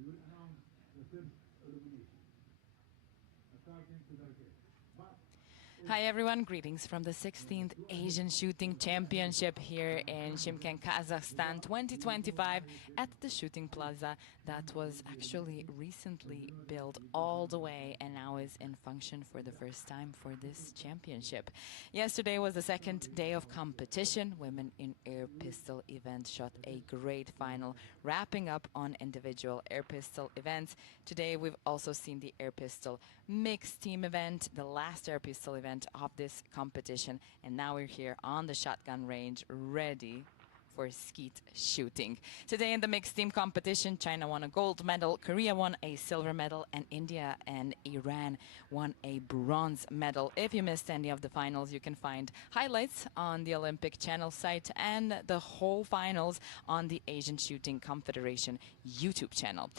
We will announce the first elimination. According to the game. Hi everyone, greetings from the 16th Asian Shooting Championship here in Shymkent, Kazakhstan 2025 at the Shooting Plaza that was actually recently built all the way and now is in function for the first time for this championship. Yesterday was the second day of competition. Women in air pistol event shot a great final, wrapping up on individual air pistol events. Today we've also seen the air pistol mixed team event, the last air pistol event of this competition, and now we're here on the shotgun range ready for skeet shooting. Today in the mixed team competition, China won a gold medal, Korea won a silver medal, and India and Iran won a bronze medal. If you missed any of the finals, you can find highlights on the Olympic Channel site and the whole finals on the Asian Shooting Confederation YouTube channel.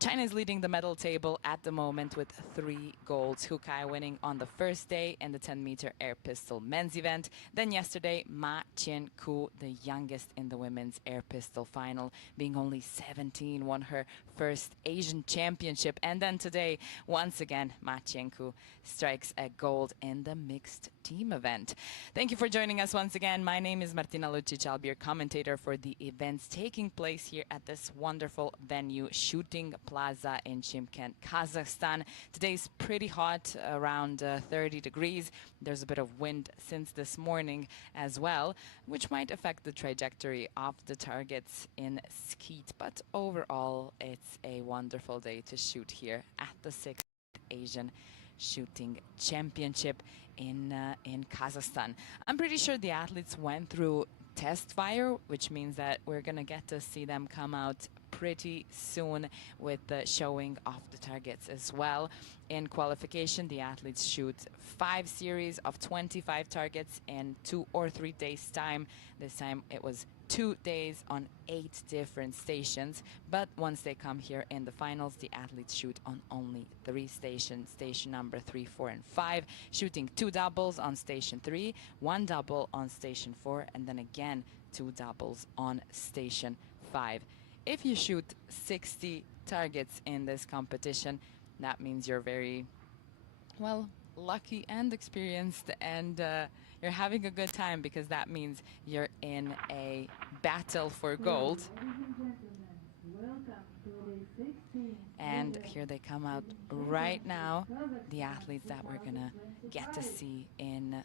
China is leading the medal table at the moment with 3 golds. Hu Kai winning on the first day in the 10-meter air pistol men's event. Then yesterday, Ma Qianku, the youngest in the women's air pistol final, being only 17, won her first Asian championship. And then today, once again, Ma Qianku strikes a gold in the mixed team event. Thank you for joining us once again. My name is Martina Lucic. I'll be your commentator for the events taking place here at this wonderful venue, Shooting Plaza in Shymkent, Kazakhstan. Today's pretty hot, around 30 degrees. There's a bit of wind since this morning as well, which might affect the trajectory of the targets in Skeet. But overall, it's a wonderful day to shoot here at the 6th Asian Shooting Championship in Kazakhstan. I'm pretty sure the athletes went through test fire, which means that we're gonna get to see them come out pretty soon with the showing of the targets as well. In qualification, the athletes shoot 5 series of 25 targets in 2 or 3 days time. This time it was 2 days on 8 different stations, but once they come here in the finals, the athletes shoot on only 3 stations, station number 3, 4, and 5, shooting 2 doubles on station 3, 1 double on station 4, and then again 2 doubles on station 5. If you shoot 60 targets in this competition, that means you're very, well, lucky and experienced, and you're having a good time, because that means you're in a battle for gold. And here they come out right now, the athletes that we're gonna get to see in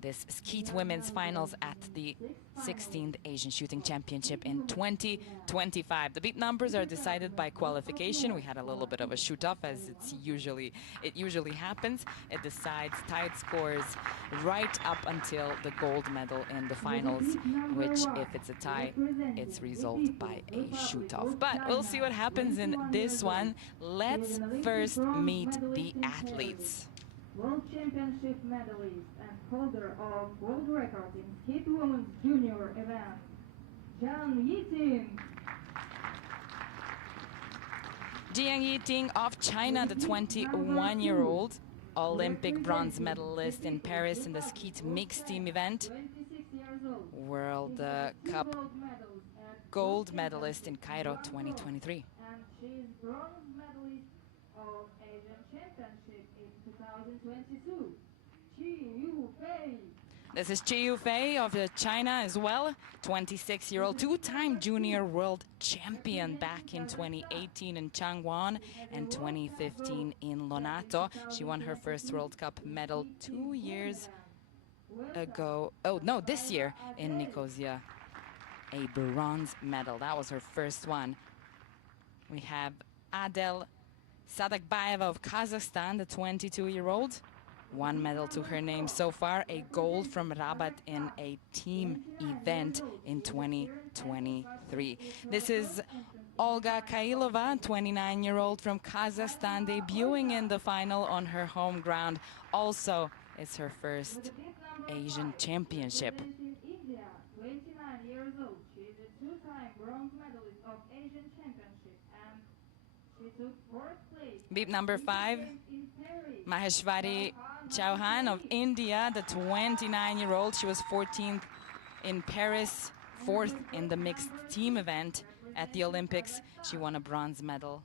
this Skeet Women's Finals at the 16th Asian Shooting Championship in 2025. The beat numbers are decided by qualification. We had a little bit of a shoot-off, as it usually happens. It decides tied scores right up until the gold medal in the finals, which, if it's a tie, it's resolved by a shoot-off. But we'll see what happens in this one. Let's first meet the athletes. World Championship medalist and holder of world record in Skeet Women's Junior event, Jiang Yiting. Jiang Yiting of China, the 21-year-old Olympic bronze medalist in Paris in the Skeet mixed team event, World Cup gold medalist in Cairo 2023. And she is bronze medalist 22, Chi Yu-fei. This is Chi Yu-fei of China as well, 26-year-old, two-time junior world champion back in 2018 in Changwon and 2015 in Lonato. She won her first World Cup medal 2 years ago. Oh, no, this year in Nicosia. A bronze medal. That was her first one. We have Adel Sadakbayeva of Kazakhstan, the 22-year-old. One medal to her name so far, a gold from Rabat in a team event in 2023. This is Olga Kailova, 29-year-old from Kazakhstan, debuting in the final on her home ground. Also, it's her first Asian championship. India, 29 years old. She is a two-time bronze medalist of Asian Championship and she took fourth place. Beep number 5, Maheshwari Chauhan of India, the 29-year-old. She was 14th in Paris, 4th in the mixed team event at the Olympics. She won a bronze medal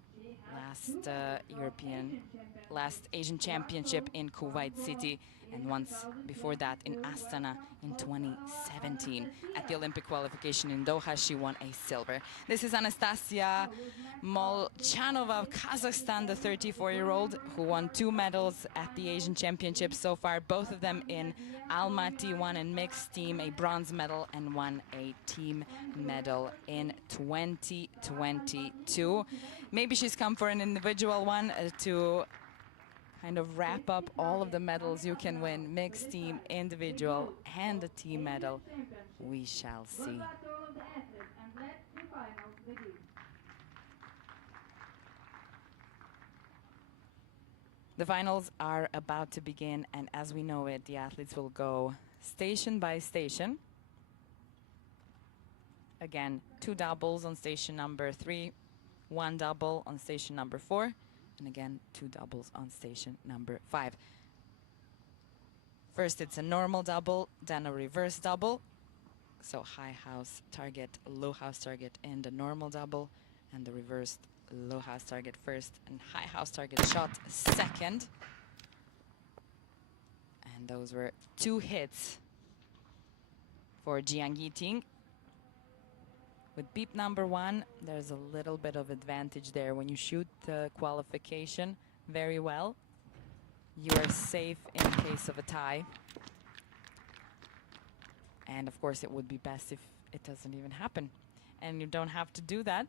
last Asian Championship in Kuwait City, and once before that in Astana in 2017. At the Olympic qualification in Doha, she won a silver. This is Anastasia Molchanova of Kazakhstan, the 34-year-old, who won 2 medals at the Asian Championship so far, both of them in Almaty, one in mixed team, a bronze medal, and won a team medal in 2022. Maybe she's come for an individual one to kind of wrap up all of the medals you can win, mixed team, individual, and the team medal. We shall see. The finals are about to begin, and as we know it, the athletes will go station by station. Again, 2 doubles on station number 3, 1 double on station number 4, and again, 2 doubles on station number 5. First, it's a normal double, then a reverse double. So high house target, low house target in the normal double, and the reversed low house target first, and high house target shot second. And those were 2 hits for Jiang Yiting. With beep number 1, there's a little bit of advantage there. When you shoot the qualification very well, you are safe in case of a tie. And of course, it would be best if it doesn't even happen. And you don't have to do that.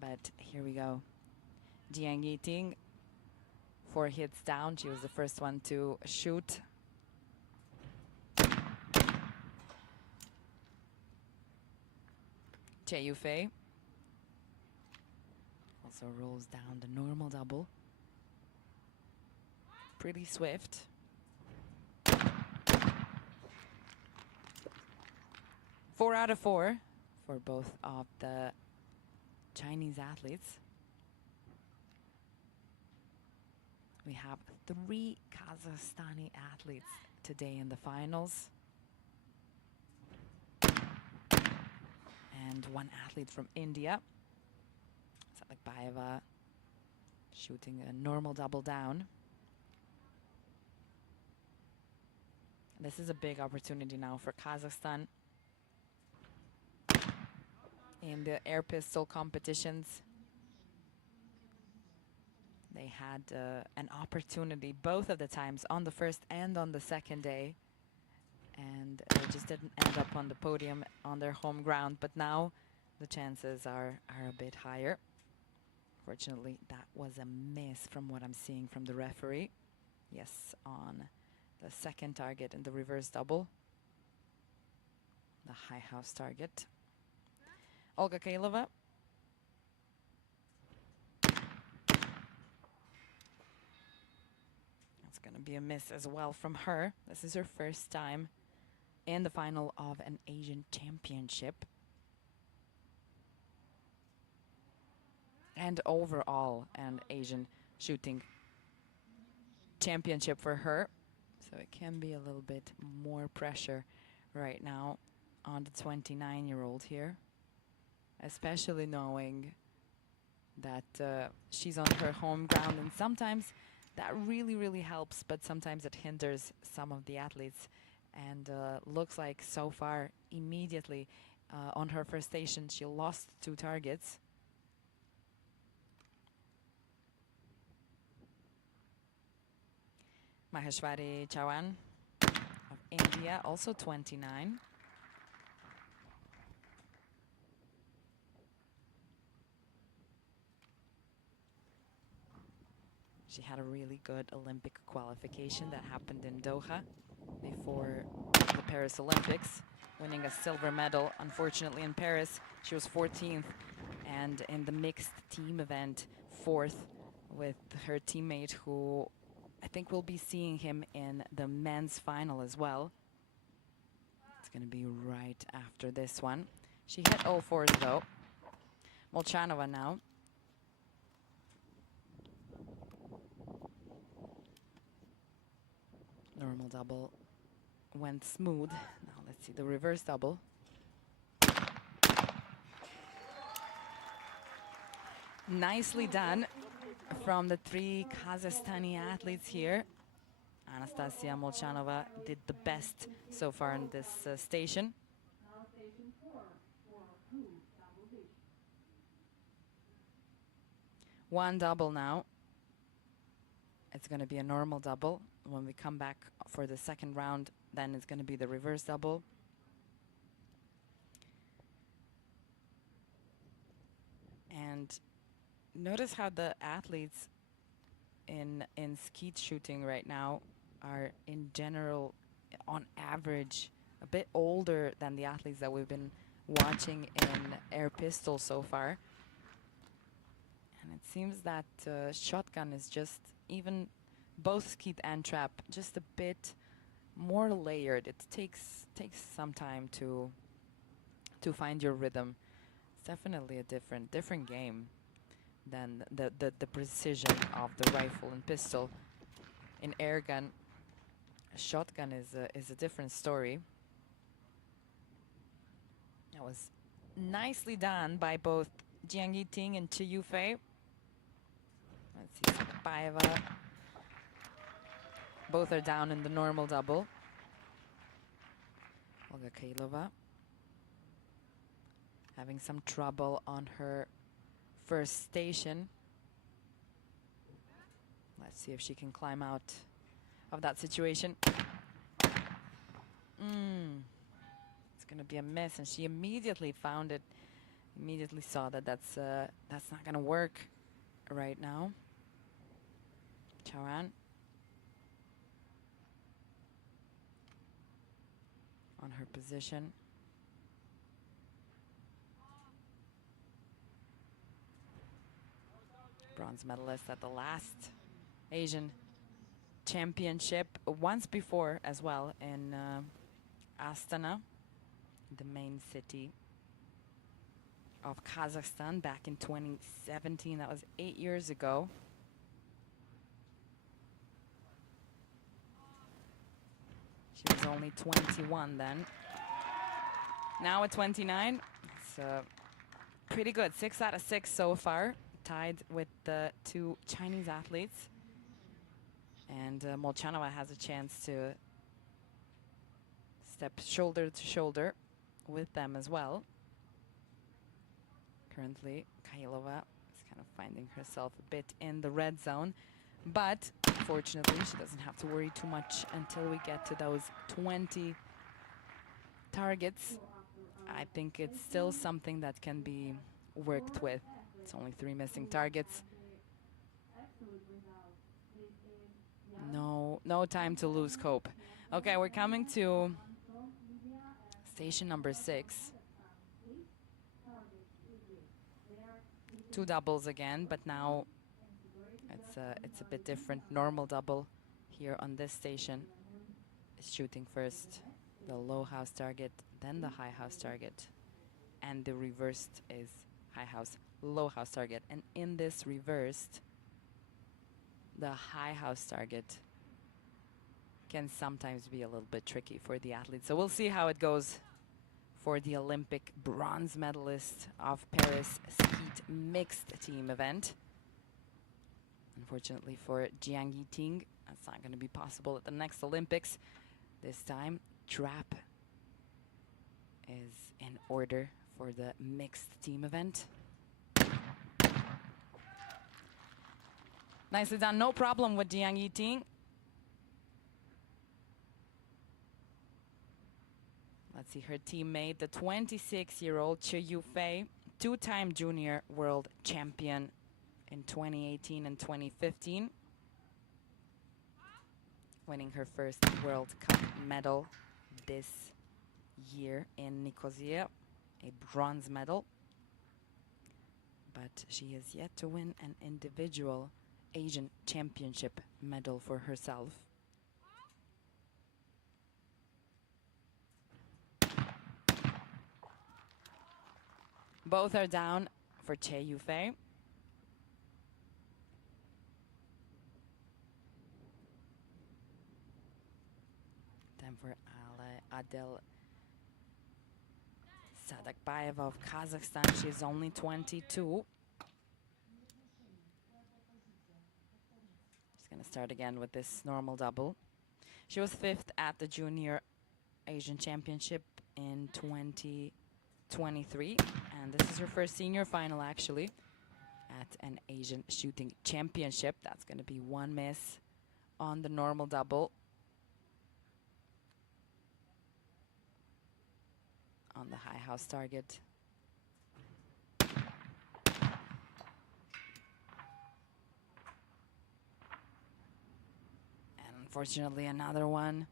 But here we go. Jiang Yiting, 4 hits down. She was the first one to shoot. Che Yufei also rolls down the normal double. Pretty swift. 4 out of 4 for both of the Chinese athletes. We have 3 Kazakhstani athletes today in the finals. And 1 athlete from India. Sadakbayeva shooting a normal double down. This is a big opportunity now for Kazakhstan. In the air pistol competitions, they had an opportunity both of the times, on the first and on the second day, and they just didn't end up on the podium on their home ground. But now the chances are a bit higher. Fortunately, that was a miss from what I'm seeing from the referee. Yes, on the second target in the reverse double, the high house target. Olga Kailova. That's going to be a miss as well from her. This is her first time in the final of an Asian Championship. And overall an Asian Shooting Championship for her. So it can be a little bit more pressure right now on the 29-year-old here. Especially knowing that she's on her home ground, and sometimes that really helps, but sometimes it hinders some of the athletes. And looks like so far immediately on her first station she lost 2 targets. Maheshwari Chauhan of India, also 29. She had a really good Olympic qualification that happened in Doha before the Paris Olympics, winning a silver medal. Unfortunately, in Paris, she was 14th, and in the mixed team event, 4th with her teammate, who I think we'll be seeing him in the men's final as well. It's going to be right after this one. She hit all 4s, though. Molchanova now. Normal double went smooth. Now let's see the reverse double. Nicely done from the 3 Kazakhstani athletes here. Anastasia Molchanova did the best so far in this station. Now station 4 for 2 double dish. 1 double now. It's going to be a normal double. When we come back for the second round, then it's going to be the reverse double. And notice how the athletes in skeet shooting right now are in general, on average, a bit older than the athletes that we've been watching in air pistol so far. And it seems that shotgun is just, even both skeet and trap, just a bit more layered. It takes some time to find your rhythm. It's definitely a different game than the precision of the rifle and pistol. In air gun, shotgun is a different story. That was nicely done by both Jiang Yiting and Chi Yufei. Let's see, Sakpaeva. Both are down in the normal double. Olga Kailova having some trouble on her first station. Let's see if she can climb out of that situation. It's gonna be a miss, and she immediately found it. Immediately saw that that's not gonna work right now. Chauhan on her position. Bronze medalist at the last Asian championship once before as well in Astana, the main city of Kazakhstan, back in 2017. That was 8 years ago. She was only 21 then. Now at 29, it's pretty good. 6 out of 6 so far, tied with the 2 Chinese athletes. And Molchanova has a chance to step shoulder to shoulder with them as well. Currently, Kailova is kind of finding herself a bit in the red zone, but fortunately she doesn't have to worry too much until we get to those 20 targets. I think it's still something that can be worked with. It's only 3 missing targets. No time to lose hope. Okay, we're coming to station number 6. 2 doubles again, but now it's a bit different. Normal double here on this station is shooting first the low house target, then the high house target, and the reversed is high house, low house target. And in this reversed, the high house target can sometimes be a little bit tricky for the athlete. So we'll see how it goes for the Olympic bronze medalist of Paris Skeet mixed team event. Unfortunately for Jiang Yiting, that's not going to be possible at the next Olympics. This time, trap is in order for the mixed team event. Nicely done, no problem with Jiang Yiting. Let's see her teammate, the 26-year-old Che Yufei, two-time junior world champion in 2018 and 2015. Winning her first World Cup medal this year in Nicosia, a bronze medal. But she has yet to win an individual Asian Championship medal for herself. Both are down for Che Yufei. Time for Adel Sadakbaeva of Kazakhstan. She's only 22. She's going to start again with this normal double. She was 5th at the Junior Asian Championship in 2023. And this is her first senior final, actually, at an Asian Shooting Championship. That's going to be one miss on the normal double. On the high house target. And unfortunately, another one.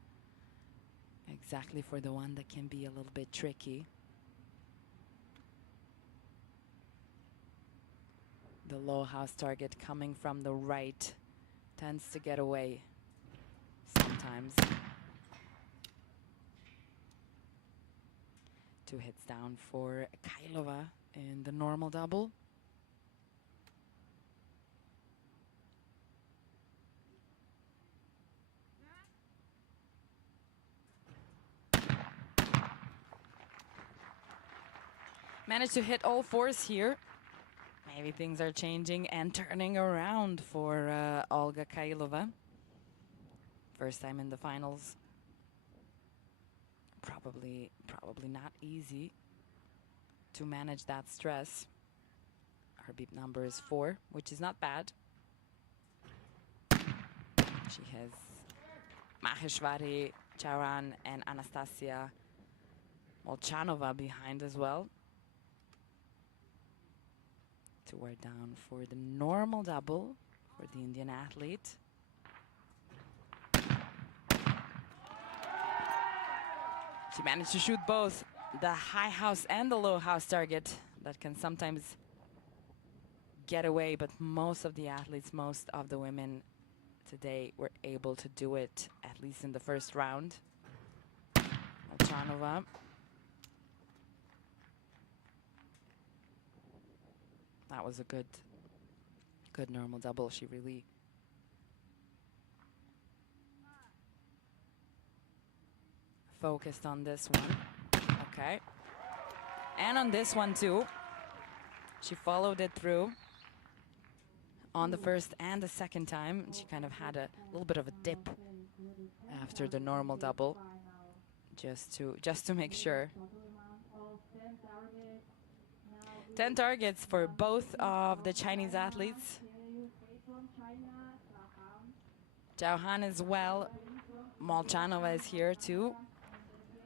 Exactly for the one that can be a little bit tricky. The low house target coming from the right tends to get away sometimes. 2 hits down for Kailova in the normal double. Managed to hit all 4s here. Maybe things are changing and turning around for Olga Kailova. First time in the finals. Probably not easy to manage that stress. Her beep number is 4, which is not bad. She has Maheshwari, Charan, and Anastasia Molchanova behind as well. 2 are down for the normal double for the Indian athlete. She managed to shoot both the high house and the low house target. That can sometimes get away, but most of the athletes, most of the women today were able to do it, at least in the first round. Molchanova. That was a good normal double. She really focused on this one. Okay. And on this one too. She followed it through on the first and the second time. She kind of had a little bit of a dip after the normal double, just to make sure. 10 targets for both of the Chinese athletes. Zhao Han as well. Molchanova is here too.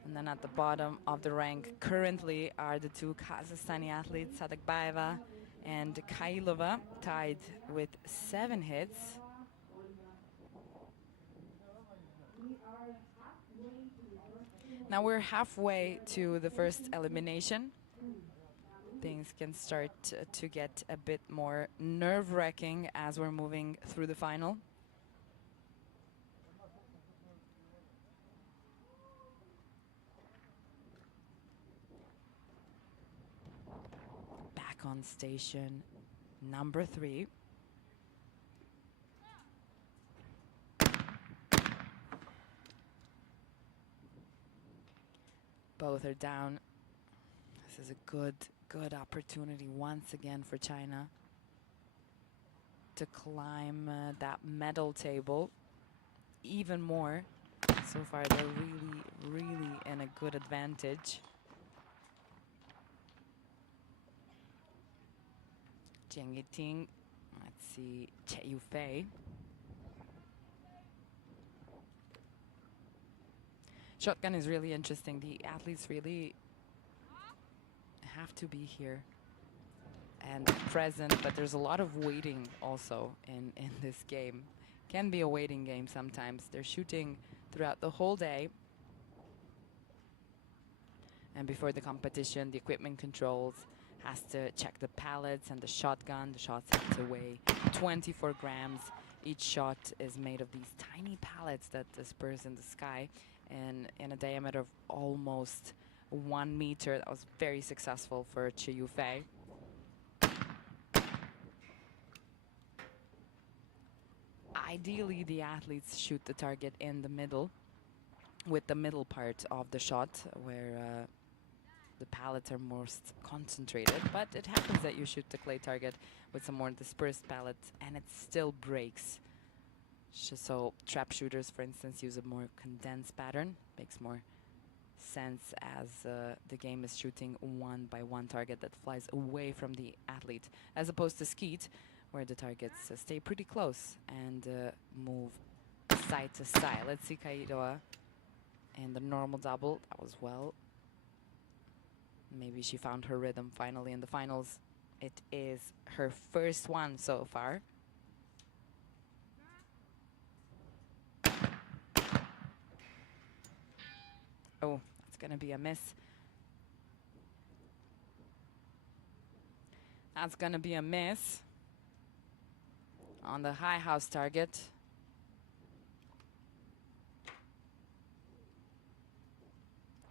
And then at the bottom of the rank currently are the 2 Kazakhstani athletes, Sadakbaeva and Kailova, tied with 7 hits. Now we're halfway to the first elimination. Things can start to get a bit more nerve-wracking as we're moving through the final. Back on station number 3. Both are down This is a good opportunity once again for China to climb that medal table even more. So far, they're really in a good advantage. Jiang Yiting, let's see, Che Yufei. Shotgun is really interesting. The athletes really have to be here and present, but there's a lot of waiting also in this game. Can be a waiting game sometimes. They're shooting throughout the whole day. And before the competition, the equipment controls has to check the pallets and the shotgun. The shots have to weigh 24 grams. Each shot is made of these tiny pallets that disperse in the sky and in a diameter of almost 1 meter. That was very successful for Che Yufei. Ideally, the athletes shoot the target in the middle, with the middle part of the shot where the pallets are most concentrated, but it happens that you shoot the clay target with some more dispersed pallets and it still breaks. So trap shooters, for instance, use a more condensed pattern. Makes more sense as the game is shooting one by one target that flies away from the athlete, as opposed to Skeet, where the targets stay pretty close and move side to side. Let's see Kairoa and the normal double. That was well. Maybe she found her rhythm finally in the finals. It is her first one so far. Oh, that's gonna be a miss. That's gonna be a miss on the high house target.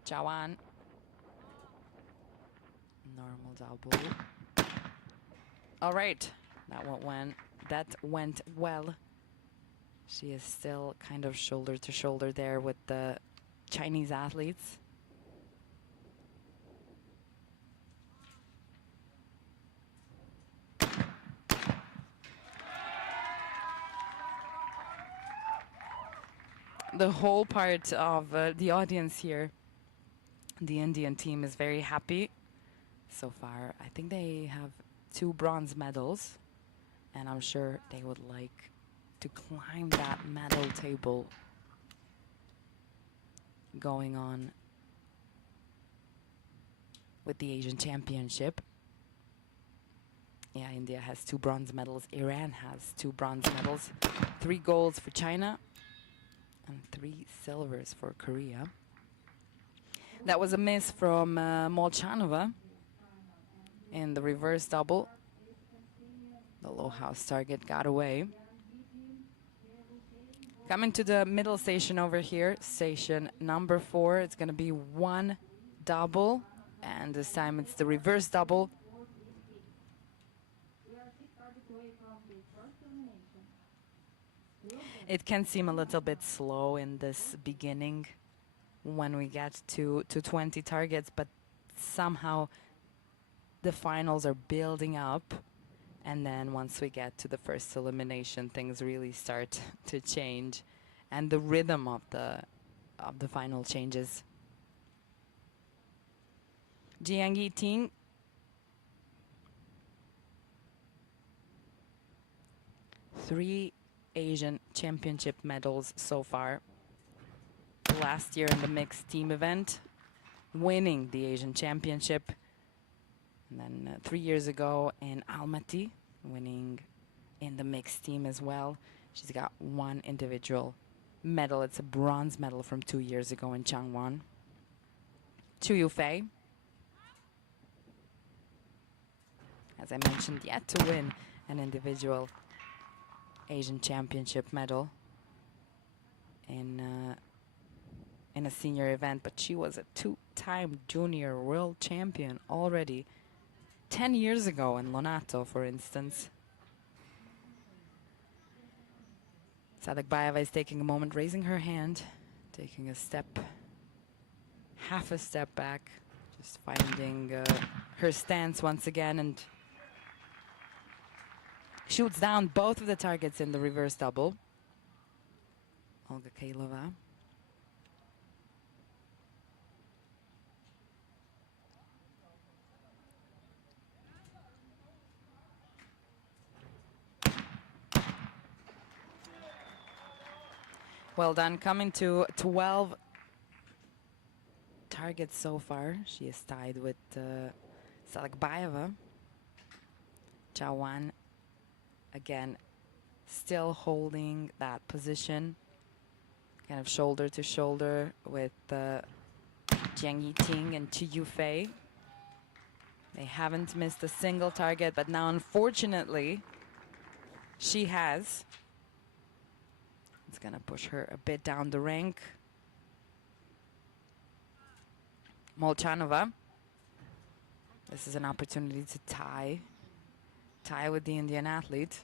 Chawan. Normal double. All right, that went well. She is still kind of shoulder to shoulder there with the Chinese athletes. The whole part of the audience here, the Indian team, is very happy so far. I think they have 2 bronze medals, and I'm sure they would like to climb that medal table going on with the Asian Championship. Yeah, India has 2 bronze medals. Iran has 2 bronze medals. 3 golds for China and 3 silvers for Korea. That was a miss from Molchanova in the reverse double. The low house target got away. Coming to the middle station over here, station number 4. It's going to be 1 double, and this time it's the reverse double. It can seem a little bit slow in this beginning when we get to 20 targets, but somehow the finals are building up. And then once we get to the first elimination, things really start to change, and the rhythm of the final changes. Jiang Yiting. Three Asian Championship medals so far. Last year in the mixed team event, winning the Asian Championship. And then 3 years ago in Almaty, winning in the mixed team as well. She's got 1 individual medal. It's a bronze medal from 2 years ago in Changwon. Che Yufei, as I mentioned, yet to win an individual Asian Championship medal in a senior event, but she was a 2-time junior world champion already 10 years ago in Lonato, for instance. Sadekbayeva is taking a moment, raising her hand, taking a step, half a step back, Just finding her stance once again and shoots down both of the targets in the reverse double. Olga Kailova. Well done, coming to 12 targets so far. She is tied with Salakbayeva. Chawan, again, still holding that position, kind of shoulder to shoulder with Jiang Yiting and Chi Yufei. They haven't missed a single target, but now, unfortunately, she has. It's gonna push her a bit down the rank. Molchanova. This is an opportunity to tie with the Indian athlete.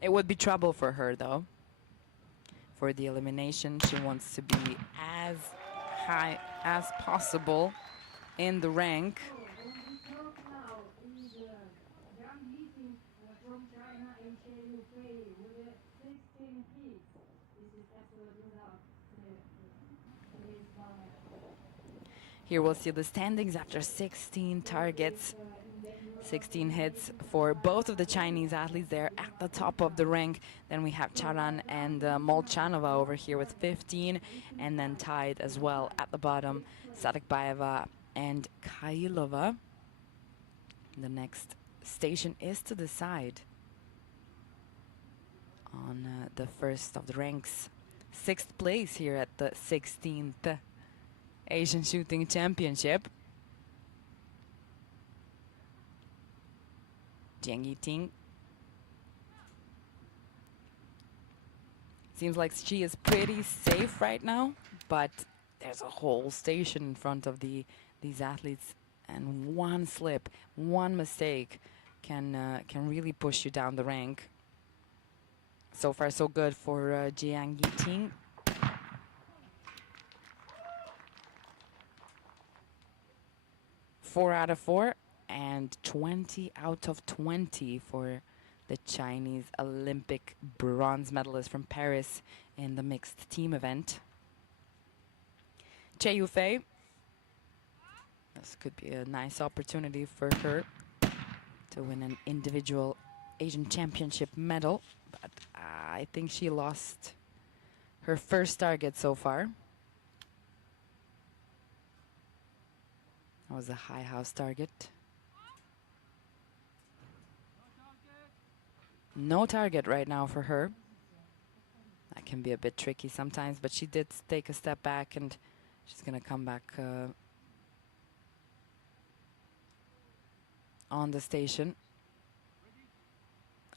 It would be trouble for her, though. For the elimination, she wants to be as high as possible in the rank. Here we'll see the standings after 16 targets, 16 hits for both of the Chinese athletes. They're at the top of the rank. Then we have Charan and Molchanova over here with 15, and then tied as well at the bottom, Sadakbayeva and Kailova. The next station is to decide on the first of the ranks. 6th place here at the 16th Asian Shooting Championship. Jiang Yiting. Seems like she is pretty safe right now, but there's a whole station in front of these athletes, and one slip, one mistake can really push you down the rank. So far, so good for Jiang Yiting. Four out of 4 and 20 out of 20 for the Chinese Olympic bronze medalist from Paris in the mixed team event. Che Yufei. This could be a nice opportunity for her to win an individual Asian Championship medal, but I think she lost her first target so far. That was a high house target. No target right now for her. That can be a bit tricky sometimes, but she did take a step back, and she's gonna come back on the station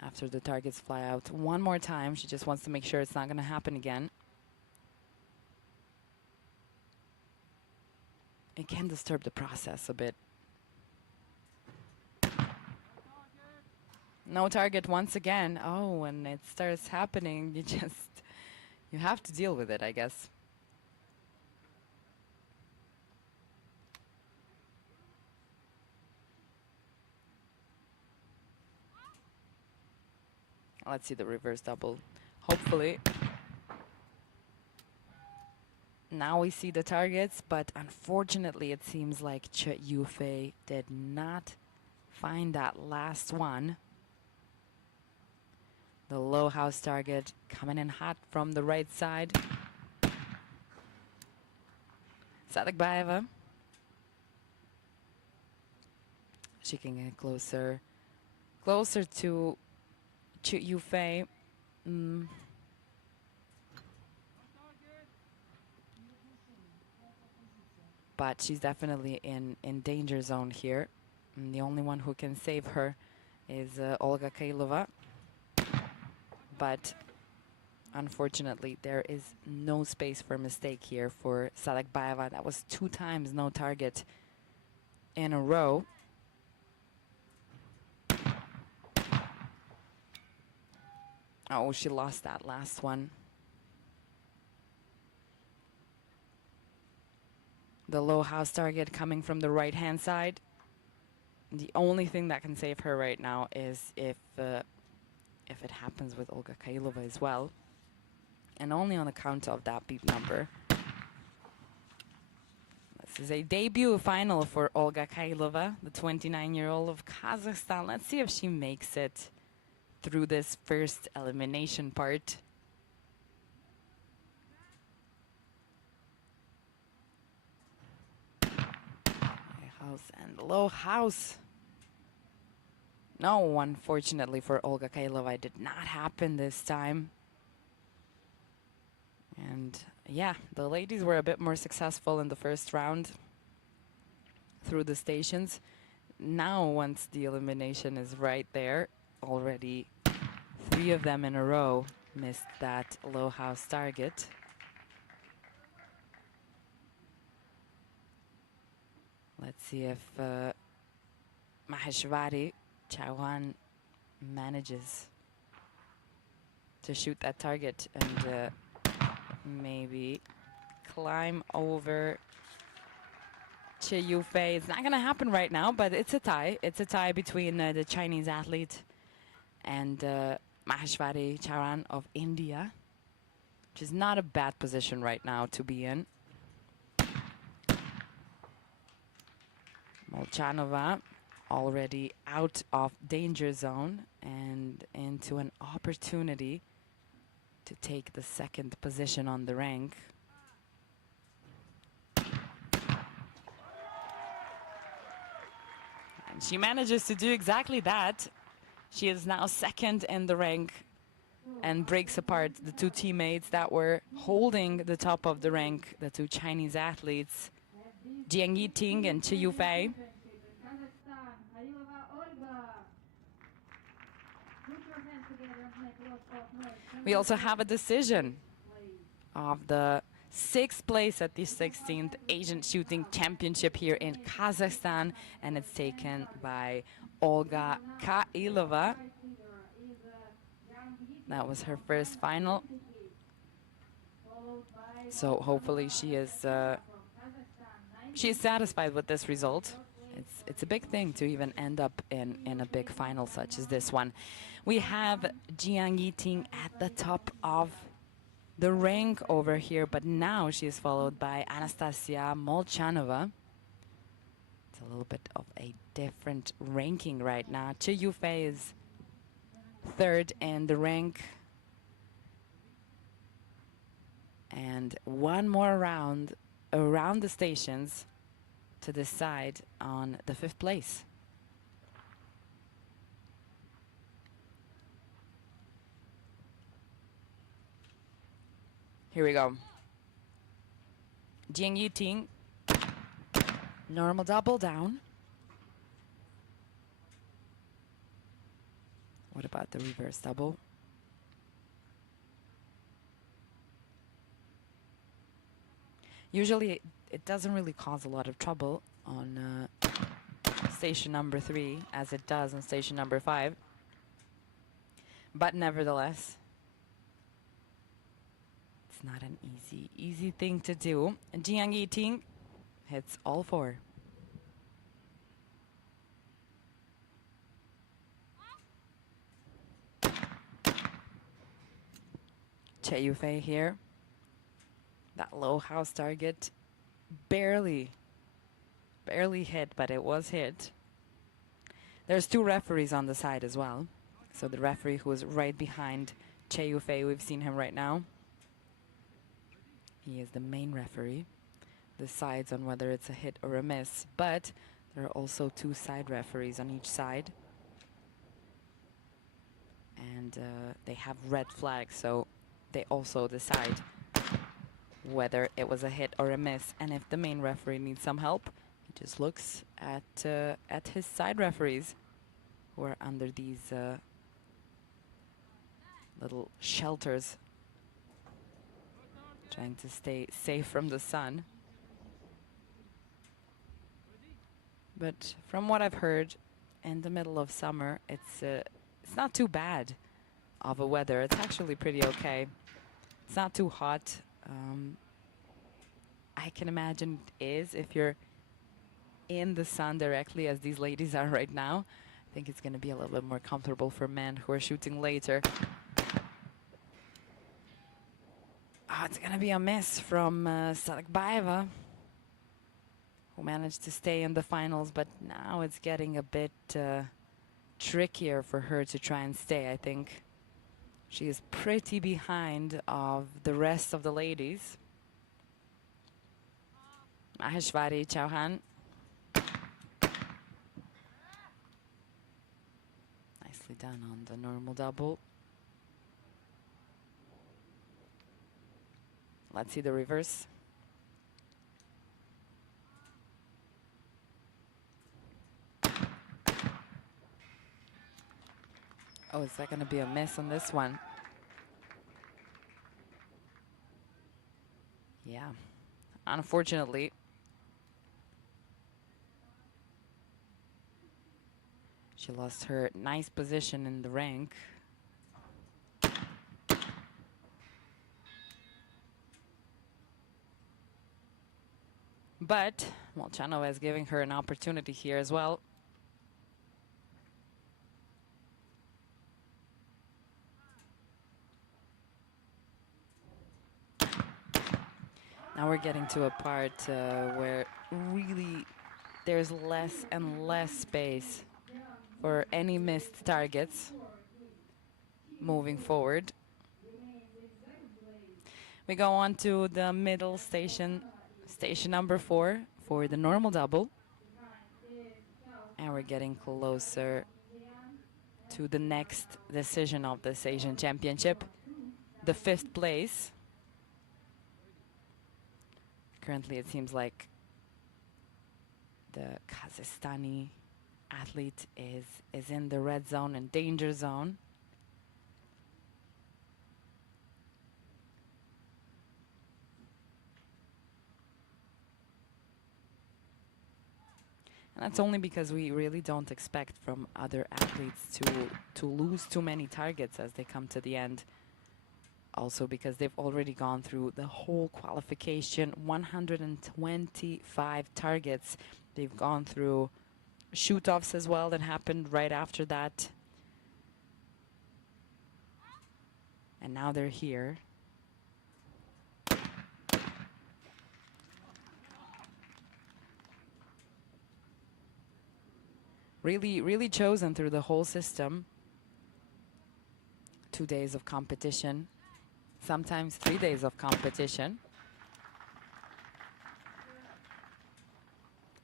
after the targets fly out one more time. She just wants to make sure it's not gonna happen again. It can disturb the process a bit. No target once again. Oh, when it starts happening, you have to deal with it, I guess. Let's see the reverse double. Hopefully. Now we see the targets, but unfortunately it seems like Che Yufei did not find that last one. The low house target coming in hot from the right side. Sadakbayeva. She can get closer to Che Yufei. But she's definitely in danger zone here. And the only one who can save her is Olga Kailova. But unfortunately, there is no space for mistake here for Sadakbayeva. That was 2 times no target in a row. Oh, she lost that last one. The low house target coming from the right-hand side. The only thing that can save her right now is if it happens with Olga Kailova as well. And only on account of that beat number. This is a debut final for Olga Kailova, the 29-year-old of Kazakhstan. Let's see if she makes it through this first elimination part. High house and low house. No, unfortunately for Olga Kailova, it did not happen this time. And yeah, the ladies were a bit more successful in the first round through the stations. Now, once the elimination is right there, already 3 of them in a row missed that low house target. Let's see if Maheshwari Chauhan manages to shoot that target and maybe climb over Che Yufei. It's not going to happen right now, but it's a tie. It's a tie between the Chinese athlete and Maheshwari Chauhan of India, which is not a bad position right now to be in. Molchanova already out of danger zone and into an opportunity to take the second position on the rank. And she manages to do exactly that. She is now second in the rank and breaks apart the 2 teammates that were holding the top of the rank, the 2 Chinese athletes, Jiang Yiting and Che Yufei. We also have a decision of the 6th place at the 16th Asian Shooting Championship here in Kazakhstan, and it's taken by Olga Kailova. That was her first final. So hopefully she is satisfied with this result. It's a big thing to even end up in a big final such as this one. We have Jiang Yiting at the top of the rank over here, but now she is followed by Anastasia Molchanova. It's a little bit of a different ranking right now. Che Yufei is 3rd in the rank. And one more round around the stations to decide on the 5th place. Here we go. Jiang Yiting, normal double down. What about the reverse double? Usually it doesn't really cause a lot of trouble on station number 3 as it does on station number 5. But nevertheless, it's not an easy thing to do. And Jiang Yiting hits all 4. Che Yufei here. That low house target barely hit, but it was hit. There's 2 referees on the side as well. So the referee who is right behind Che Yufei, we've seen him right now. He is the main referee. Decides on whether it's a hit or a miss, but there are also 2 side referees on each side. And they have red flags, so they also decide whether it was a hit or a miss. And if the main referee needs some help, he just looks at his side referees who are under these little shelters, trying to stay safe from the sun. But from what I've heard, in the middle of summer, it's not too bad of a weather. It's actually pretty okay. It's not too hot. I can imagine it is if you're in the sun directly as these ladies are right now. I think it's going to be a little bit more comfortable for men who are shooting later. Oh, it's going to be a miss from Sadakbaeva, who managed to stay in the finals, but now it's getting a bit trickier for her to try and stay, I think. She is pretty behind of the rest of the ladies. Maheshwari Chauhan. Nicely done on the normal double. Let's see the reverse. Oh, is that going to be a miss on this one? Yeah, unfortunately. She lost her nice position in the rank. But Molchanova is giving her an opportunity here as well. Now we're getting to a part where really there's less and less space for any missed targets moving forward. We go on to the middle station, station number 4 for the normal double. And we're getting closer to the next decision of this Asian Championship, the 5th place. Currently, it seems like the Kazakhstani athlete is in the red zone and danger zone. And that's only because we really don't expect from other athletes to lose too many targets as they come to the end. Also because they've already gone through the whole qualification, 125 targets. They've gone through shoot-offs as well that happened right after that. And now they're here. Really chosen through the whole system. 2 days of competition, sometimes 3 days of competition.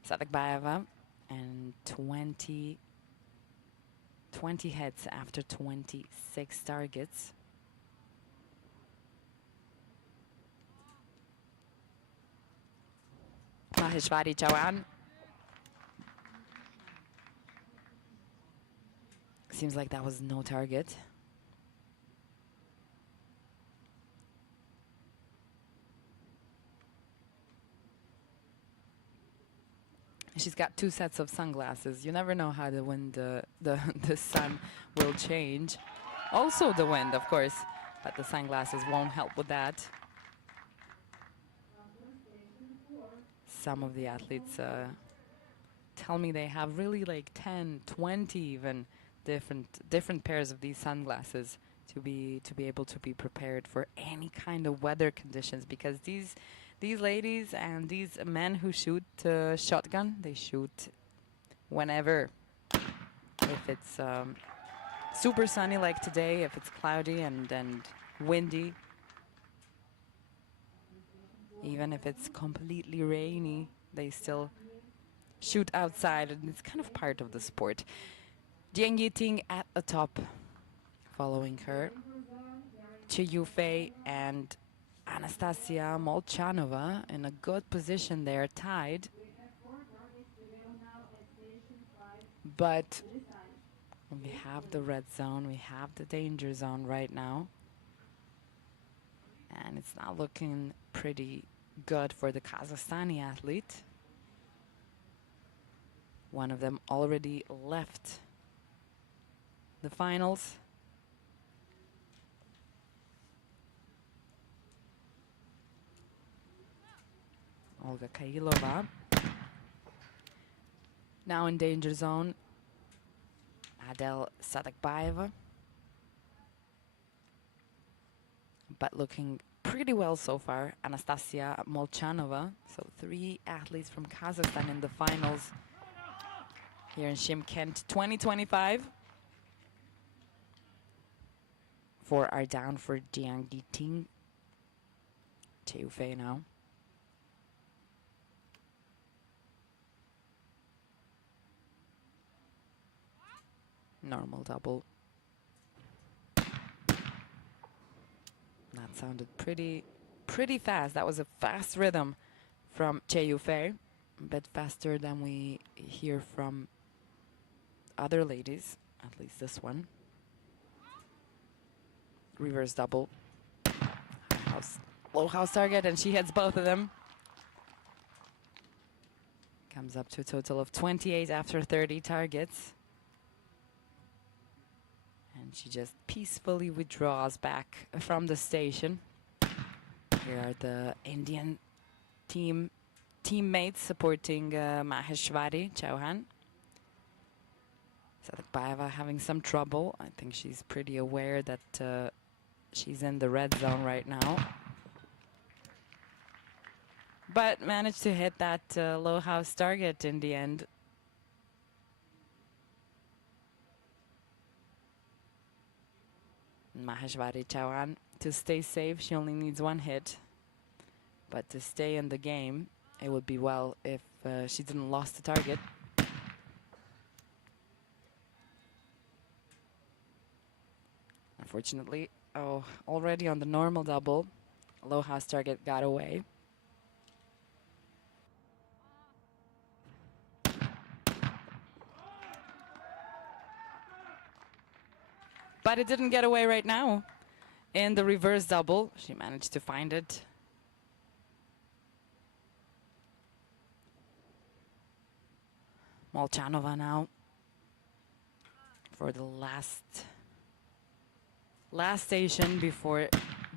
Sadakbaeva and 20 hits after 26 targets. Maheshwari Chauhan. Seems like that was no target. She's got 2 sets of sunglasses. You never know how the wind, the sun will change. Also the wind, of course, but the sunglasses won't help with that. Some of the athletes tell me they have really like 10, 20 even different pairs of these sunglasses to be able to be prepared for any kind of weather conditions, because these ladies and these men who shoot shotgun, they shoot whenever. If it's super sunny like today, if it's cloudy and windy, even if it's completely rainy, they still shoot outside, and it's kind of part of the sport. Jiang Yiting at the top, following her, Chi Yufei and Anastasia Molchanova in a good position there, tied. But we have the red zone, we have the danger zone right now. And it's not looking pretty good for the Kazakhstani athlete. One of them already left the finals. Olga Kailova. Now in danger zone, Adel Sadakbaeva. But looking pretty well so far, Anastasia Molchanova. So 3 athletes from Kazakhstan in the finals here in Shymkent 2025. 4 are down for Jiang Yiting. Qiu Fei now. Normal double. That sounded pretty fast. That was a fast rhythm from Qiu Fei. A bit faster than we hear from other ladies, at least this one. Reverse double. Low house target, and she hits both of them. Comes up to a total of 28 after 30 targets. And she just peacefully withdraws back from the station. Here are the Indian teammates supporting Maheshwari Chauhan. Sadakbaeva having some trouble. I think she's pretty aware that she's in the red zone right now. But managed to hit that low house target in the end. Maheshwari Chauhan, to stay safe, she only needs 1 hit. But to stay in the game, it would be well if she didn't lose the target. Unfortunately, already on the normal double, low house target got away. But it didn't get away right now. In the reverse double, she managed to find it. Molchanova now for the last station before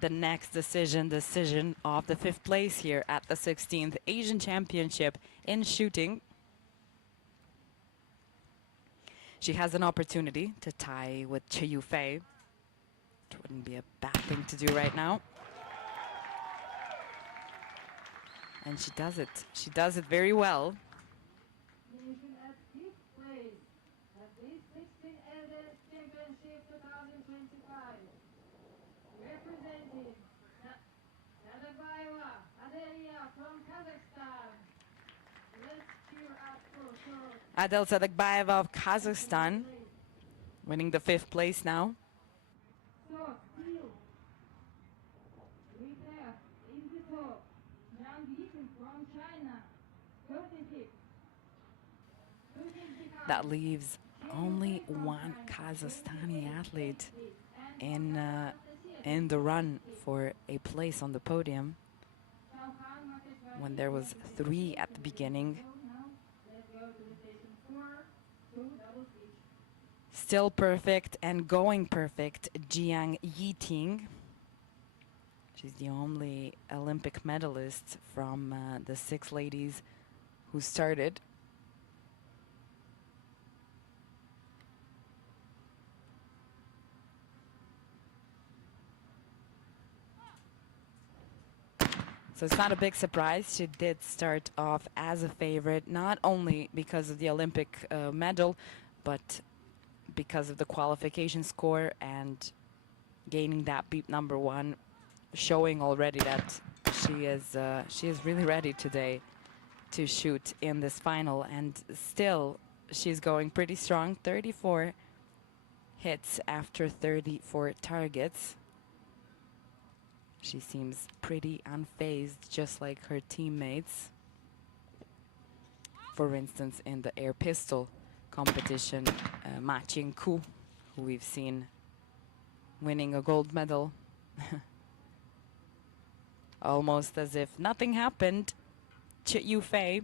the next decision of the 5th place here at the 16th Asian Championship in shooting. She has an opportunity to tie with Qiu Fei. It wouldn't be a bad thing to do right now. And she does it. She does it very well. Finishing at 5th place at the 16th Asian Championship 2025. Representing Sadakbaeva Adelia from Kazakhstan. Let's cheer up for her. Adel Sadakbaeva of Kazakhstan, winning the 5th place now. So, still, we have in the top, Jiang Yiting from China, 35th. That leaves only 1 Kazakhstani athlete in the run for a place on the podium, when there was 3 at the beginning. Still perfect and going perfect, Jiang Yiting. She's the only Olympic medalist from the 6 ladies who started. So it's not a big surprise. She did start off as a favorite, not only because of the Olympic medal, but because of the qualification score and gaining that beat number 1, showing already that she is really ready today to shoot in this final. And still, she's going pretty strong. 34 hits after 34 targets. She seems pretty unfazed, just like her teammates. For instance, in the air pistol competition, Ma Qingku, who we've seen winning a gold medal. Almost as if nothing happened. Qiu Fei.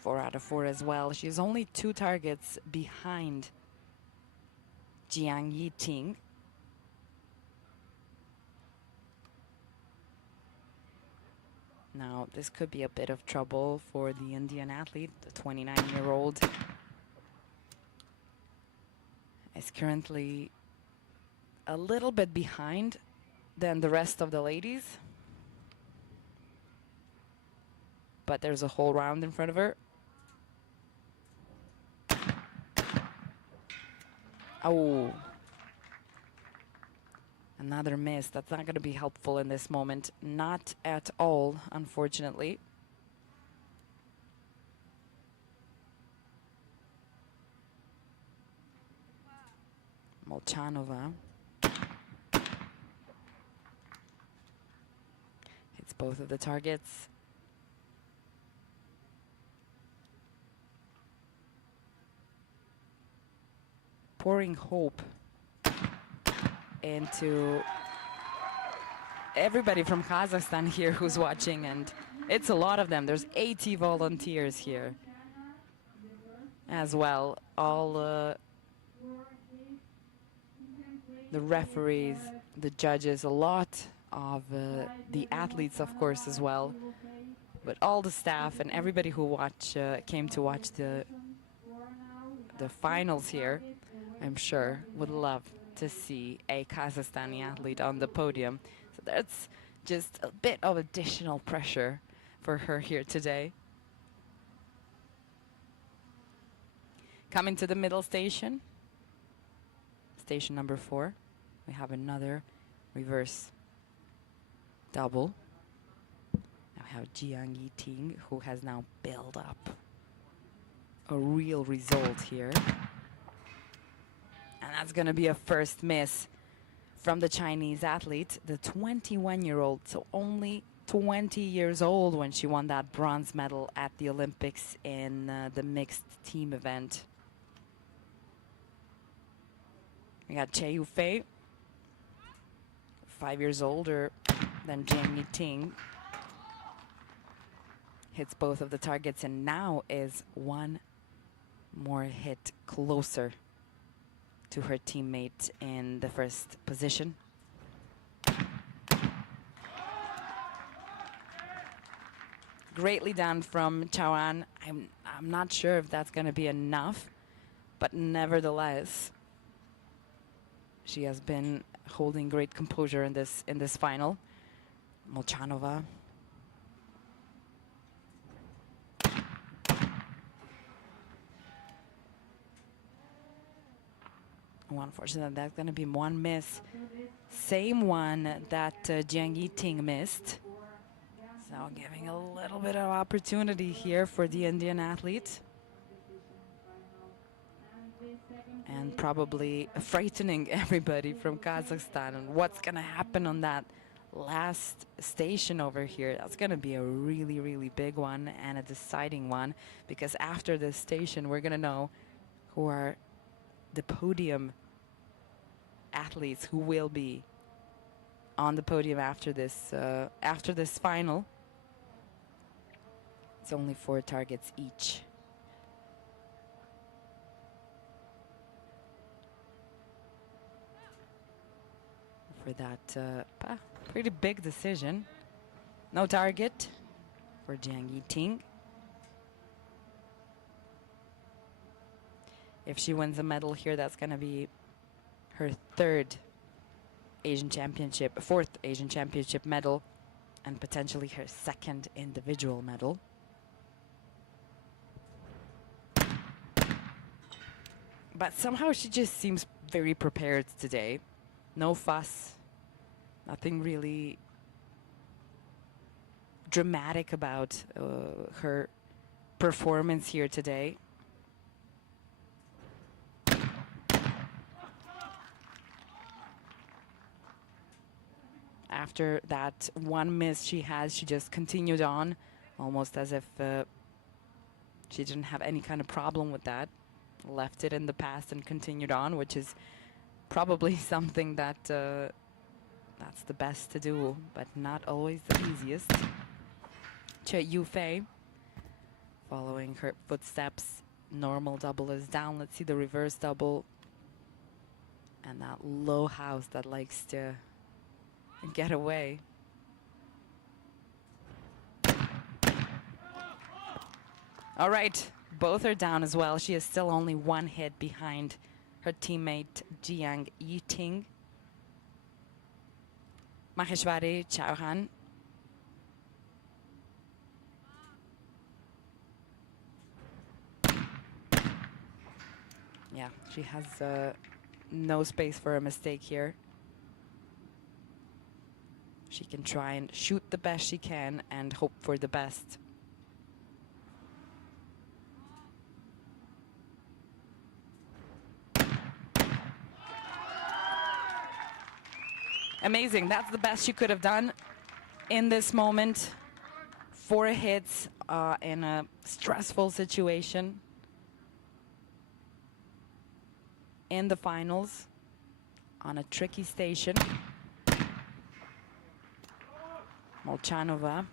Four out of 4 as well. She's only 2 targets behind Jiang Yiting. Now, this could be a bit of trouble for the Indian athlete. The 29-year-old is currently a little bit behind than the rest of the ladies. But there's a whole round in front of her. Oh. Another miss. That's not going to be helpful in this moment. Not at all, unfortunately. Molchanova hits both of the targets. Pouring hope into everybody from Kazakhstan here who's watching, and it's a lot of them. There's 80 volunteers here as well. All the referees, the judges, a lot of the athletes, of course, as well. But all the staff and everybody who came to watch the finals here, I'm sure, would love to see a Kazakhstani athlete on the podium. So that's just a bit of additional pressure for her here today. Coming to the middle station, station number 4, we have another reverse double. Now we have Jiang Yiting, who has now built up a real result here. And that's going to be a first miss from the Chinese athlete, the 21-year-old, so only 20 years old when she won that bronze medal at the Olympics in the mixed team event. We got Che Yufei, 5 years older than Jiang Yiting. Hits both of the targets and now is one more hit closer to her teammate in the first position. Greatly down from Chaoan. I'm not sure if that's going to be enough, but nevertheless, she has been holding great composure in this final. Molchanova. Oh, unfortunately, that's going to be one miss. Same one that Jiang Yiting missed. So giving a little bit of opportunity here for the Indian athlete. And probably frightening everybody from Kazakhstan and what's going to happen on that last station over here. That's going to be a really, really big one and a deciding one, because after this station, we're going to know who are the podium athletes who will be on the podium after this final. It's only 4 targets each. For that pretty big decision. No target for Jiang Yiting. If she wins a medal here, that's going to be her 3rd Asian Championship, 4th Asian Championship medal, and potentially her 2nd individual medal. But somehow she just seems very prepared today. No fuss, nothing really dramatic about her performance here today. After that one miss she just continued on, almost as if she didn't have any kind of problem with that. Left it in the past and continued on, which is probably something that that's the best to do, but not always the easiest. Che Yufei following her footsteps. Normal double is down. Let's see the reverse double. And that low house that likes to get away. All right, both are down as well. She is still only one hit behind her teammate Jiang Yiting. Maheshwari Chauhan. Yeah, she has no space for a mistake here. She can try and shoot the best she can and hope for the best. Amazing. That's the best she could have done in this moment. 4 hits in a stressful situation in the finals on a tricky station. Molchanova.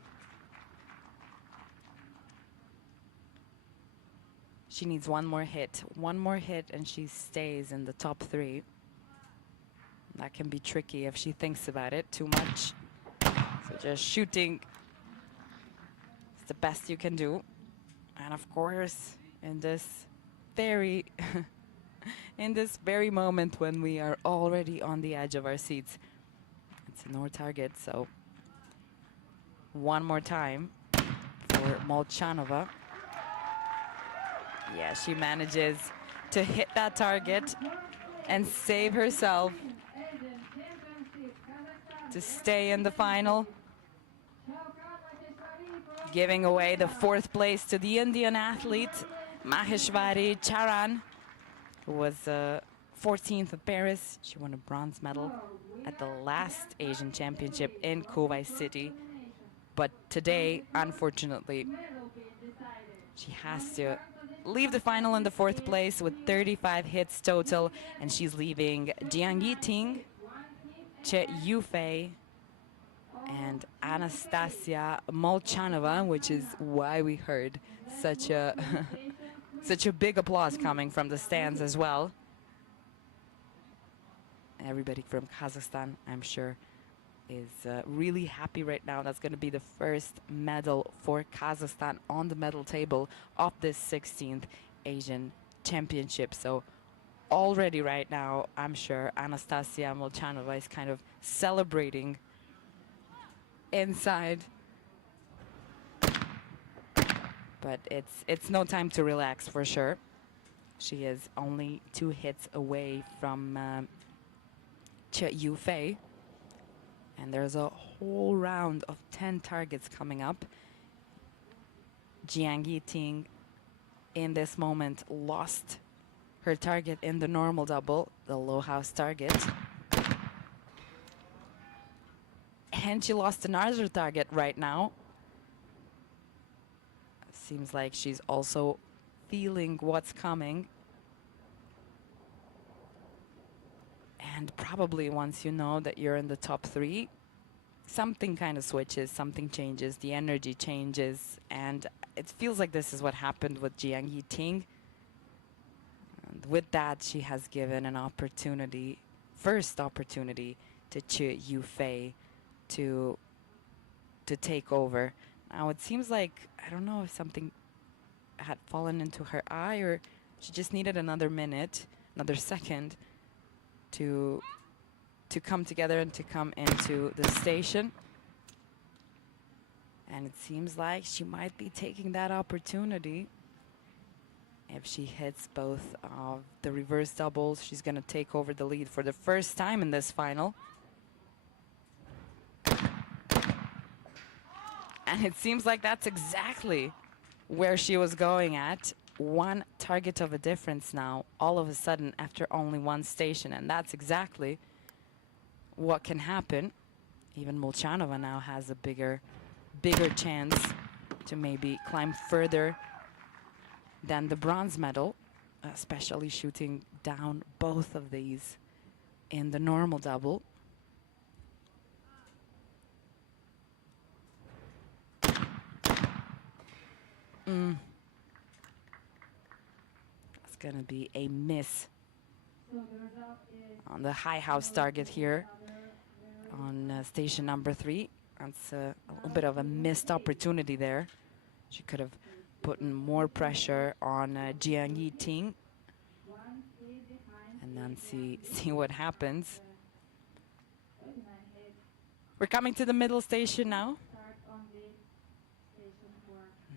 She needs one more hit. One more hit and she stays in the top 3. That can be tricky if she thinks about it too much. So just shooting is the best you can do. And of course, in this very in this very moment when we are already on the edge of our seats, it's a no target, so one more time for Molchanova. Yeah, she manages to hit that target and save herself to stay in the final, giving away the 4th place to the Indian athlete Maheshwari Charan, who was 14th at Paris. She won a bronze medal at the last Asian Championship in Kuwait City. But today, unfortunately, she has to leave the final in the 4th place with 35 hits total, and she's leaving Jiang Yiting, Che Yufei, and Anastasia Molchanova, which is why we heard such a such a big applause coming from the stands as well. Everybody from Kazakhstan, I'm sure, is really happy right now. That's going to be the first medal for Kazakhstan on the medal table of this 16th Asian Championship. So already right now, I'm sure Anastasia Molchanova is kind of celebrating inside. But it's no time to relax for sure. She is only 2 hits away from Che Yufei. And there's a whole round of 10 targets coming up. Jiang Yiting, in this moment, lost her target in the normal double, the low house target. And she lost another target right now. Seems like she's also feeling what's coming. And probably once you know that you're in the top 3, something kind of switches, something changes, the energy changes, and it feels like this is what happened with Jiang Yiting. And with that, she has given an opportunity, first opportunity, to Che Yufei to take over. Now it seems like, I don't know if something had fallen into her eye or she just needed another minute, another second to come together and to come into the station. And it seems like she might be taking that opportunity. If she hits both of the reverse doubles, she's going to take over the lead for the first time in this final. And it seems like that's exactly where she was going at. 1 target of a difference now, all of a sudden, after only 1 station. And that's exactly what can happen. Even Molchanova now has a bigger chance to maybe climb further than the bronze medal, especially shooting down both of these in the normal double. That's going to be a miss on the high house target here on station number 3. That's a little bit of a missed opportunity there. She could have putting more pressure on Jiang Yiting, and then see what happens. We're coming to the middle station now.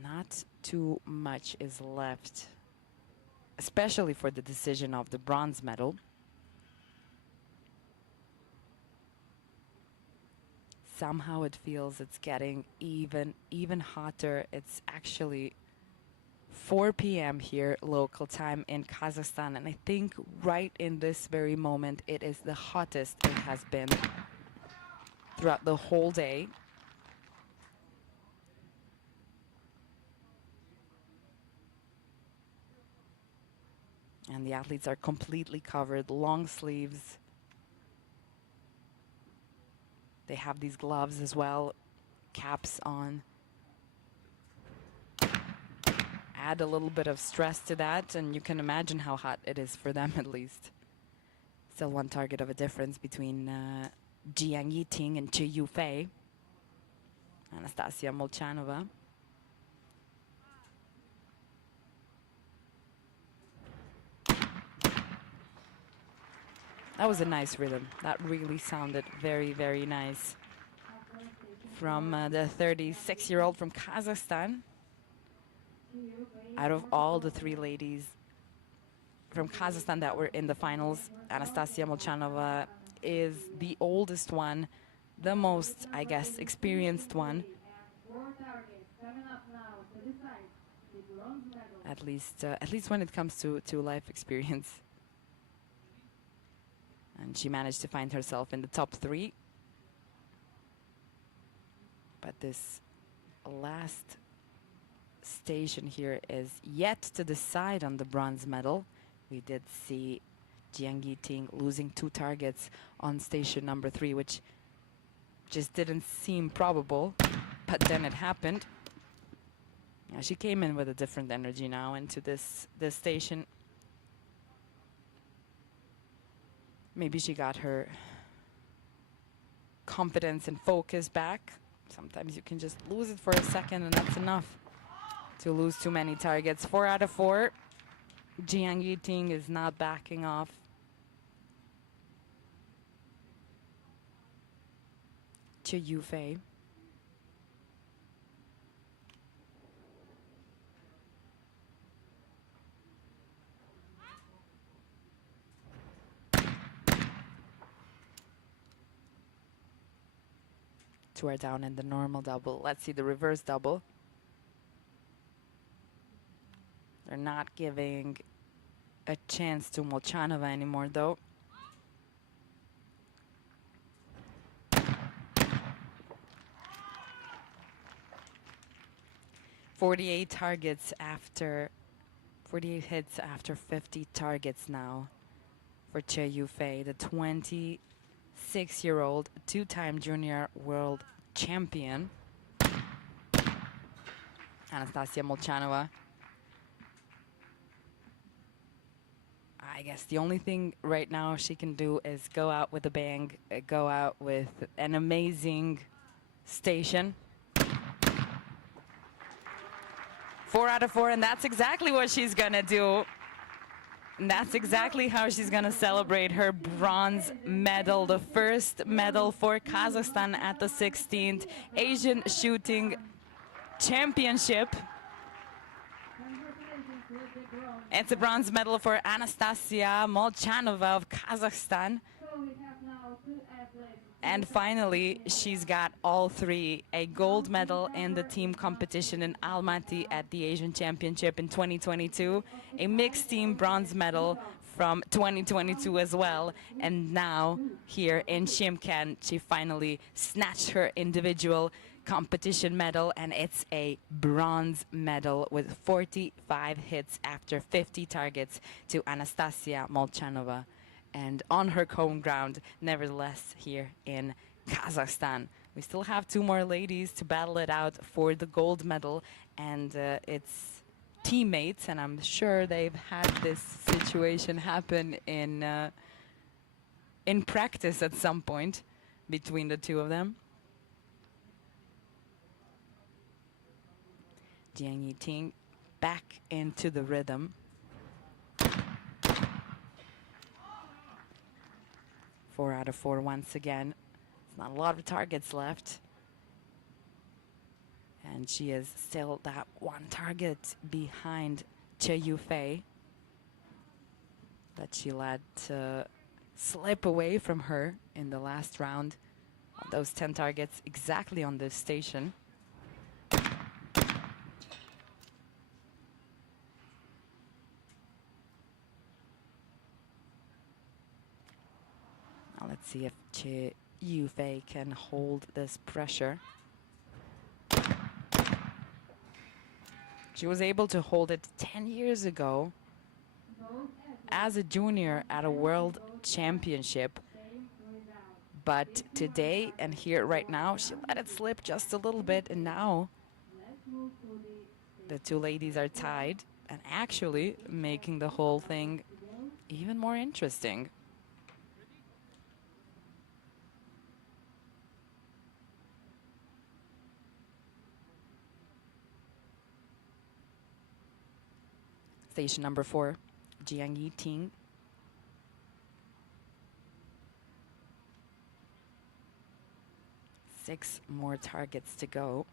Not too much is left, especially for the decision of the bronze medal. Somehow it feels it's getting even hotter. It's actually 4 p.m. here local time in Kazakhstan, and I think right in this very moment it is the hottest it has been throughout the whole day. And the athletes are completely covered, long sleeves. They have these gloves as well, caps on. Add a little bit of stress to that, and you can imagine how hot it is for them at least. Still one target of a difference between Jiang Yiting and Che Yufei. Anastasia Molchanova. That was a nice rhythm. That really sounded very, very nice. From the 36-year-old from Kazakhstan. Out of all the 3 ladies from Kazakhstan that were in the finals, Anastasia Molchanova is the oldest one, the most, I guess, experienced one. At least when it comes to life experience. And she managed to find herself in the top 3. But this last station here is yet to decide on the bronze medal. We did see Jiang Yiting losing 2 targets on station number 3, which just didn't seem probable, but then it happened. Yeah, she came in with a different energy now into this station. Maybe she got her confidence and focus back. Sometimes you can just lose it for a second, and that's enough to lose too many targets. 4 out of 4. Jiang Yiting is not backing off. Che Yufei. Two are down in the normal double. Let's see the reverse double. They're not giving a chance to Molchanova anymore, though. .48 targets after 48 hits after 50 targets now for Che Yufei, the 26-year-old two-time junior world champion. Anastasia Molchanova. I guess the only thing right now she can do is go out with a bang, go out with an amazing station. 4 out of 4, and that's exactly what she's gonna do. And that's exactly how she's gonna celebrate her bronze medal, the first medal for Kazakhstan at the 16th Asian Shooting Championship. It's a bronze medal for Anastasia Molchanova of Kazakhstan. And finally, she's got all 3, a gold medal in the team competition in Almaty at the Asian Championship in 2022, a mixed team bronze medal from 2022 as well, and now here in Shymkent, she finally snatched her individual competition medal, and it's a bronze medal with 45 hits after 50 targets to Anastasia Molchanova. And on her home ground, nevertheless, here in Kazakhstan. We still have 2 more ladies to battle it out for the gold medal, and it's teammates, and I'm sure they've had this situation happen in practice at some point between the 2 of them. Jiang Yiting back into the rhythm. 4 out of 4 once again. There's not a lot of targets left. And she is still that one target behind Che Yufei that she let slip away from her in the last round. Those 10 targets exactly on this station. Now let's see if Che Yufei can hold this pressure. She was able to hold it 10 years ago as a junior at a world championship. But today and here right now, she let it slip just a little bit, and now the two ladies are tied and actually making the whole thing even more interesting. Station number 4, Jiang Yiting. Six more targets to go.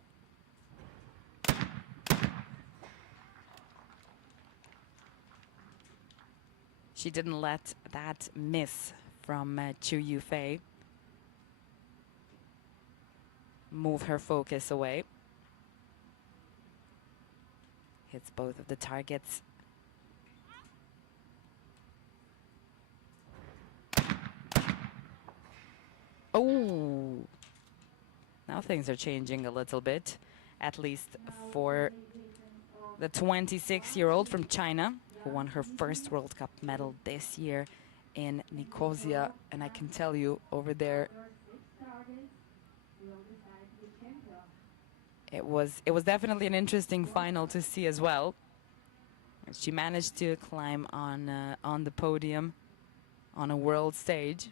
She didn't let that miss from Chu Yufei move her focus away. Hits both of the targets. Oh! Now things are changing a little bit, at least for the 26-year-old from China, who won her first World Cup medal this year in Nicosia. And I can tell you, over there, it was definitely an interesting final to see as well. She managed to climb on the podium on a world stage.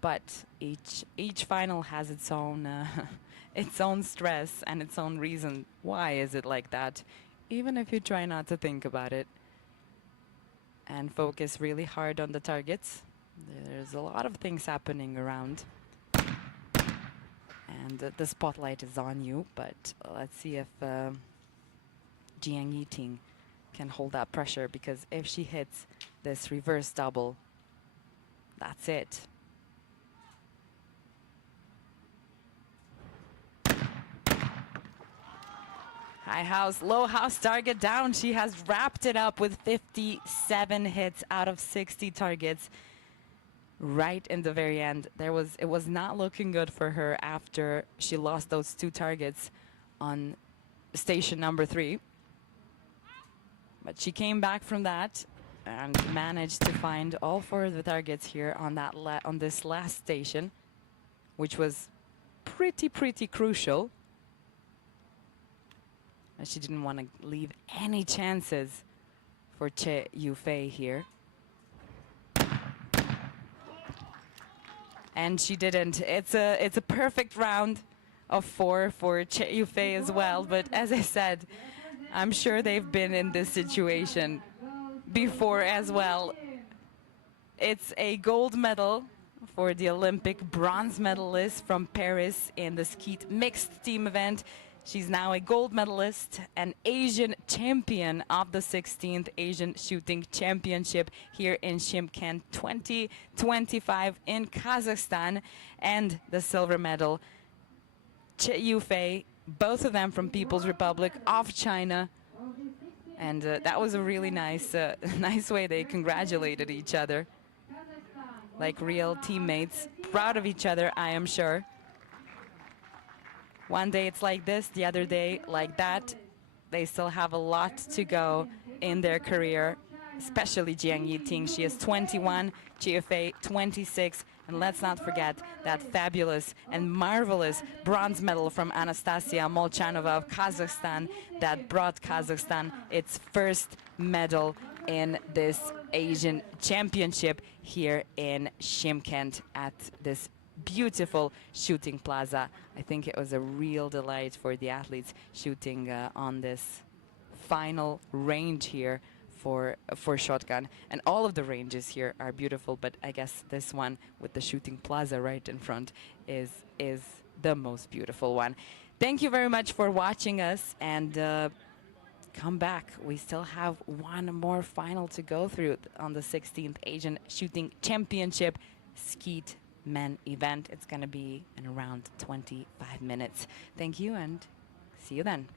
But each final has its own its own stress and its own reason. Why is it like that? Even if you try not to think about it and focus really hard on the targets, there's a lot of things happening around. And the spotlight is on you, but let's see if Jiang Yiting can hold that pressure, because if she hits this reverse double, that's it. High house, low house, target down. She has wrapped it up with 57 hits out of 60 targets. Right in the very end, it was not looking good for her after she lost those 2 targets on station number 3. But she came back from that and managed to find all 4 of the targets here on this last station, which was pretty crucial. And she didn't want to leave any chances for Che Yufei here. And she didn't. It's a perfect round of 4 for Che Yufei as well. But as I said, I'm sure they've been in this situation before as well. It's a gold medal for the Olympic bronze medalist from Paris in the Skeet mixed team event. She's now a gold medalist, an Asian champion of the 16th Asian Shooting Championship here in Shymkent 2025 in Kazakhstan, and the silver medal, Che Yufei, both of them from People's Republic of China. And that was a really nice way they congratulated each other, like real teammates, proud of each other, I am sure. One day it's like this, the other day like that. They still have a lot to go in their career, especially Jiang Yiting. She is 21, Che Yufei 26, and let's not forget that fabulous and marvelous bronze medal from Anastasia Molchanova of Kazakhstan that brought Kazakhstan its first medal in this Asian championship here in Shymkent at this beautiful shooting plaza. I think it was a real delight for the athletes shooting on this final range here for shotgun, and all of the ranges here are beautiful, but I guess this one with the shooting plaza right in front is the most beautiful one. Thank you very much for watching us, and come back. We still have one more final to go through on the 16th Asian Shooting Championship Skeet men event. It's going to be in around 25 minutes. Thank you, and see you then.